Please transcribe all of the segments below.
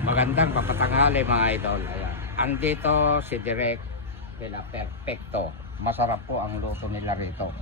Magandang papatanghali mga idol. Ayan. Andito si Direk Pila Perfecto. Masarap po ang luto nila rito.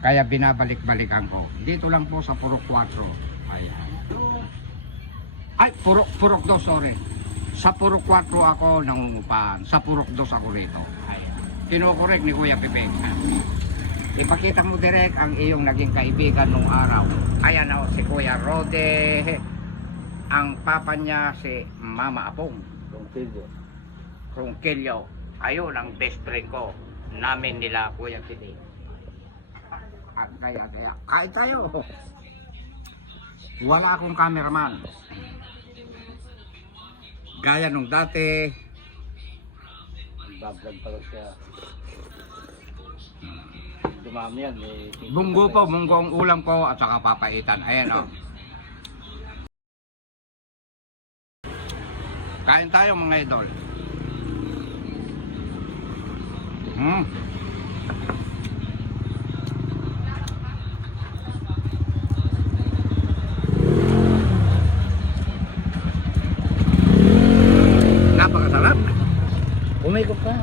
Kaya binabalik-balikan ko. Dito lang po sa Purok 4. Ayan. Ay, Purok 2, sorry. Sa Purok 4 ako nangungupahan. Sa Purok 2 ako rito. Ayan. Kinukorek ni Kuya Pipeng. Ipakita mo Direk ang iyong naging kaibigan nung araw. Ayan o, si Kuya Rode. Ang papa niya si Mama Apong Ronquillo. Ayun ang best friend ko. Namin nila Kuya Pidi. Kaya kain tayo. Wala akong cameraman. Gaya nung dati. Bablog pala siya. Dumami yan. Bunggo po, bunggo ang ulam ko at saka papaitan. Ayan o. Kain tayo mga idol. Napakasarap. Umikot ka.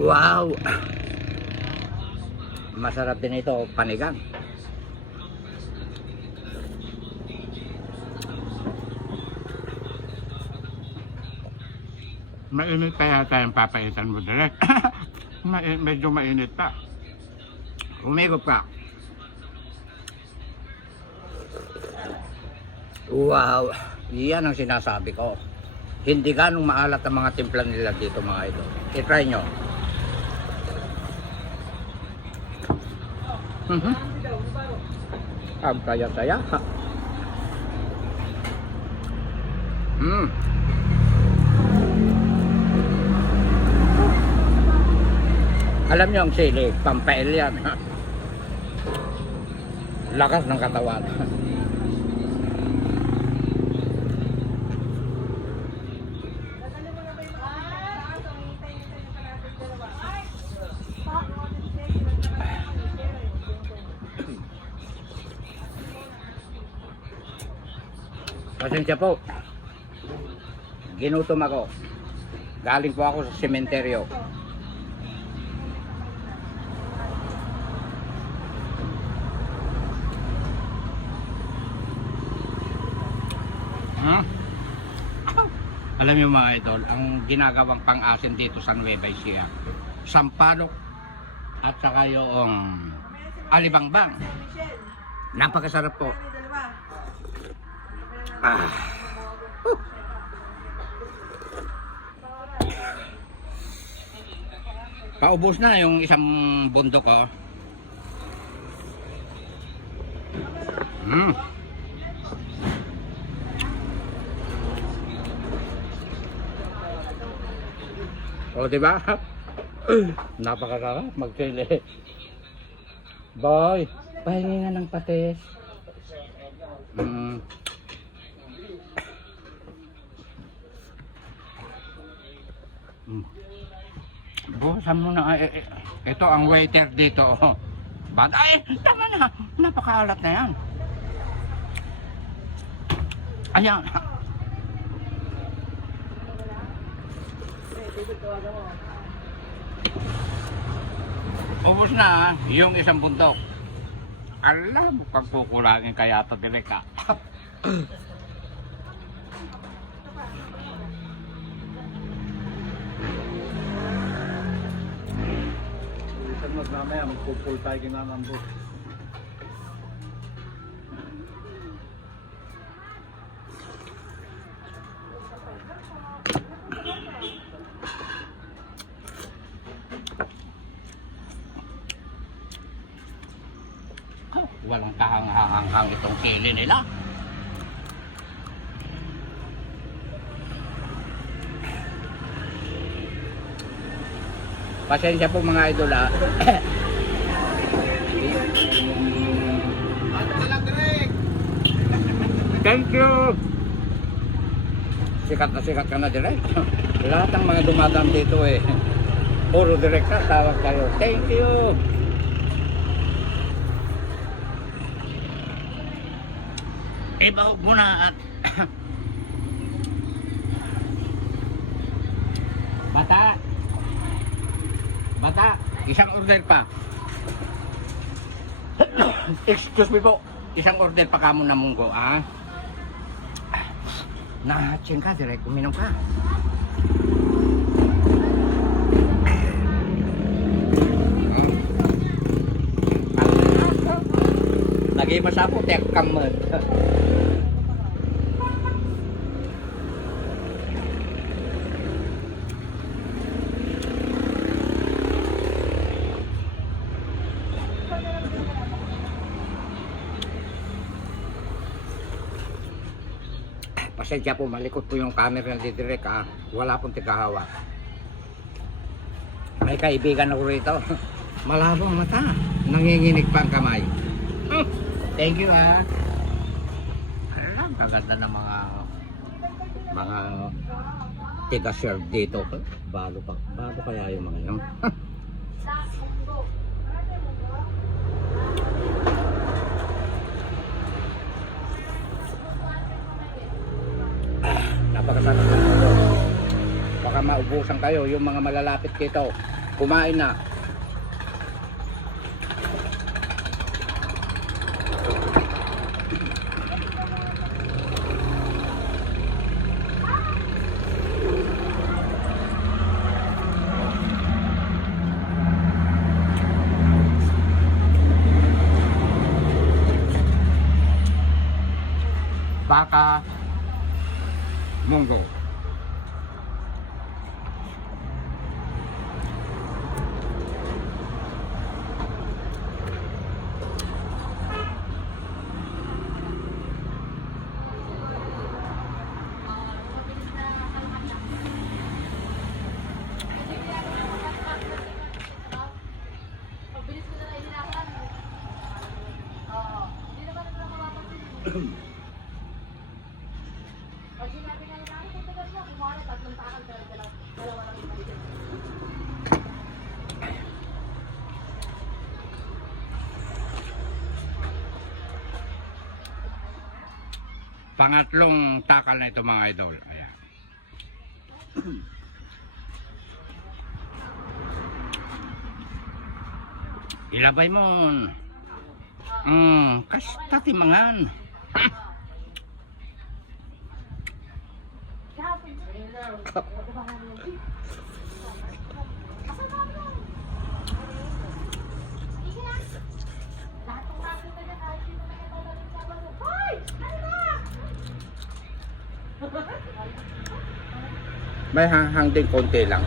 Wow. Masarap din ito, panigang. Mainit pa yata yung papaitan mo direct. Medyo mainit pa. Umigop ka. Wow. Yan ang sinasabi ko. Hindi ganong maalat ang mga timpla nila dito mga idol. I-try nyo. Ang saya-saya. Alam nyo ang sili, pampail yan. Lakas ng katawan. Pasensya po. Ginutom ako. Galing po ako sa sementeryo. Alam niyo mga idol, ang ginagawang pang-asin dito sa Nueva Ecija, sampalok at saka yung alibangbang. Napakasarap po. Paubos na yung isang bundok ko. O diba? Napakasarap mag-chili. Boy, pahingi nga ng patis. Bukasan mo na. Ito ang waiter dito. Ay, tama na. Napakaalat na yan. Ayan. Ubus na yung isang bundok. Alam mo pag kukulangin kaya ito dileka. Mamaya magpupul tayo ginanambo. Walang kahang-hang itong sili nila. Pasensya po mga idol ha. Thank you. Sikat ka na direct. Lahat ng mga dumadaan dito puro direct na tawag kayo. Thank you. Ibahog mo na at Bata, isang order pa. Excuse me po, isang order pa kamo na munggo, ah. Nahatsing ka, direct uminom ka. Lagi masapo, tek kamot. Pasensya po, malikot po yung camera ng didirect, ah. Wala pong tigahawak. May kaibigan ako rito. Malabo ang mata. Nanginginig pa ang kamay. Thank you, ah. Alam, kaganda ng mga tiga-serve dito. Bago kaya yung mga yun. Napakasarap ng ulo. Baka maubusan kayo yung mga malalapit dito. Kumain na. Baka munggo. Pangatlong takal na ito mga idol. Ayan. Ilabay mo. Kasta timangan. May hanghang din konti lang.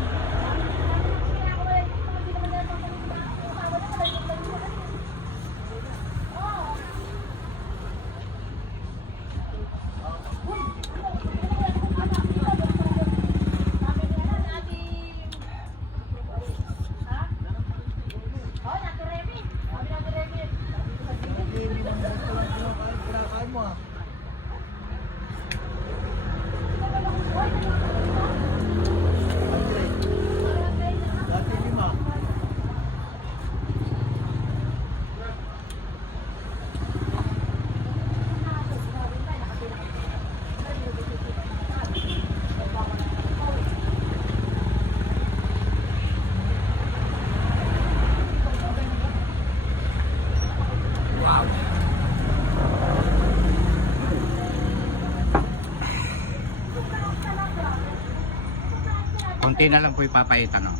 Konti na lang po ipapaitan, no?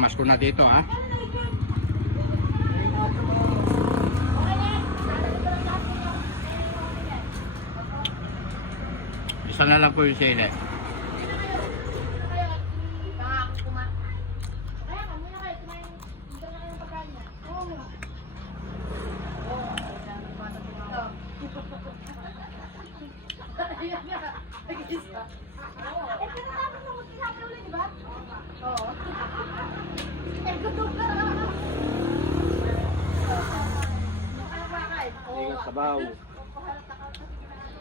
Itamas ko na dito ha. Isa na lang po yung sili. Hindi ka sabaw.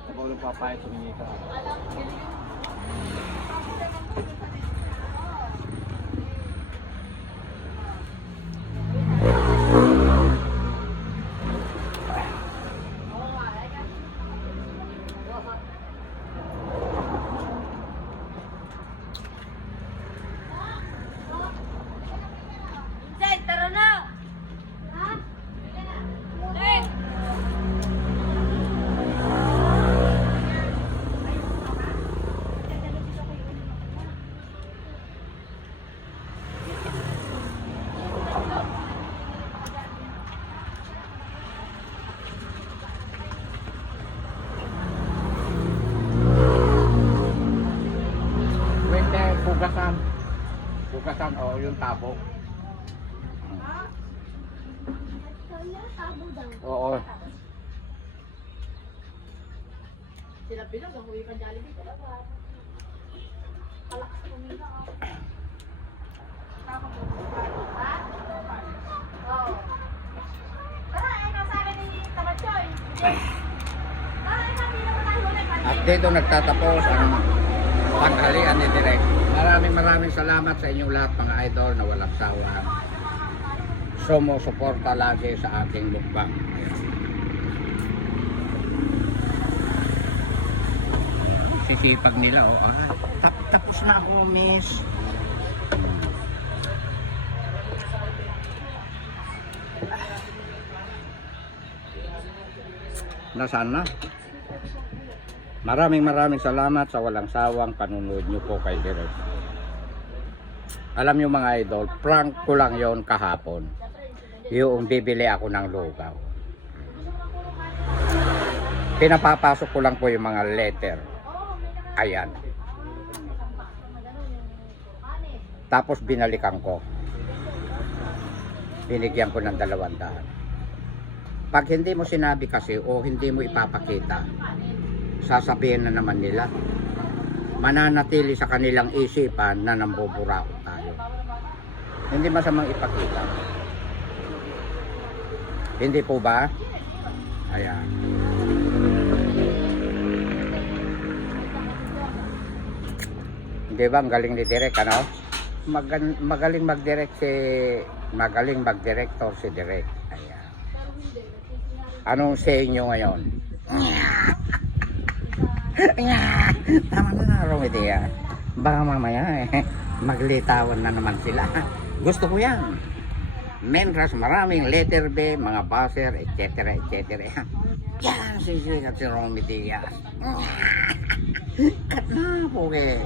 Sabaw ng papaya tumingi ka. Jay, tara na! Ha? Jay! Pwede, pugasan. Pugasan o yung tabo. Oo. Sila bilang, gahuwi ka Jollibee ko lang. Palakas mo nila. Tama po. Ha? Oo. Tara, ay nasa akin ni Tamatsoy. Tara, ay natin naman tayo ulit. At dito nagtatapos ang tanghalian ni Direk. Maraming salamat sa inyong lahat mga idol na walang sawa. Sumusuporta lagi sa ating mukbang. Sisipag nila oh. Tapos na ako, miss. Nasaan na? Maraming salamat sa walang sawang panunood nyo po kay Direk. Alam nyo mga idol, prank ko lang yon kahapon. Yung bibili ako ng lugaw. Pinapapasok ko lang po yung mga letter. Ayan. Tapos binalikan ko. Binigyan ko ng 200. Pag hindi mo sinabi kasi o hindi mo ipapakita, sasabihin na naman nila. Mananatili sa kanilang isipan na nambuburao tayo. Hindi masamang ipakita. Hindi po ba? Ayan. Di ba ang galing ni Direk, ano? Magaling mag-direct mag-director si Direk. Ayan. Anong say nyo ngayon? Tama na, Romedia. Baka mamaya maglitawan na naman sila. Gusto ko yan. Mentras maraming letter B, mga buzzer, etc. Yan, sisikat si Romedia. Kat na po eh.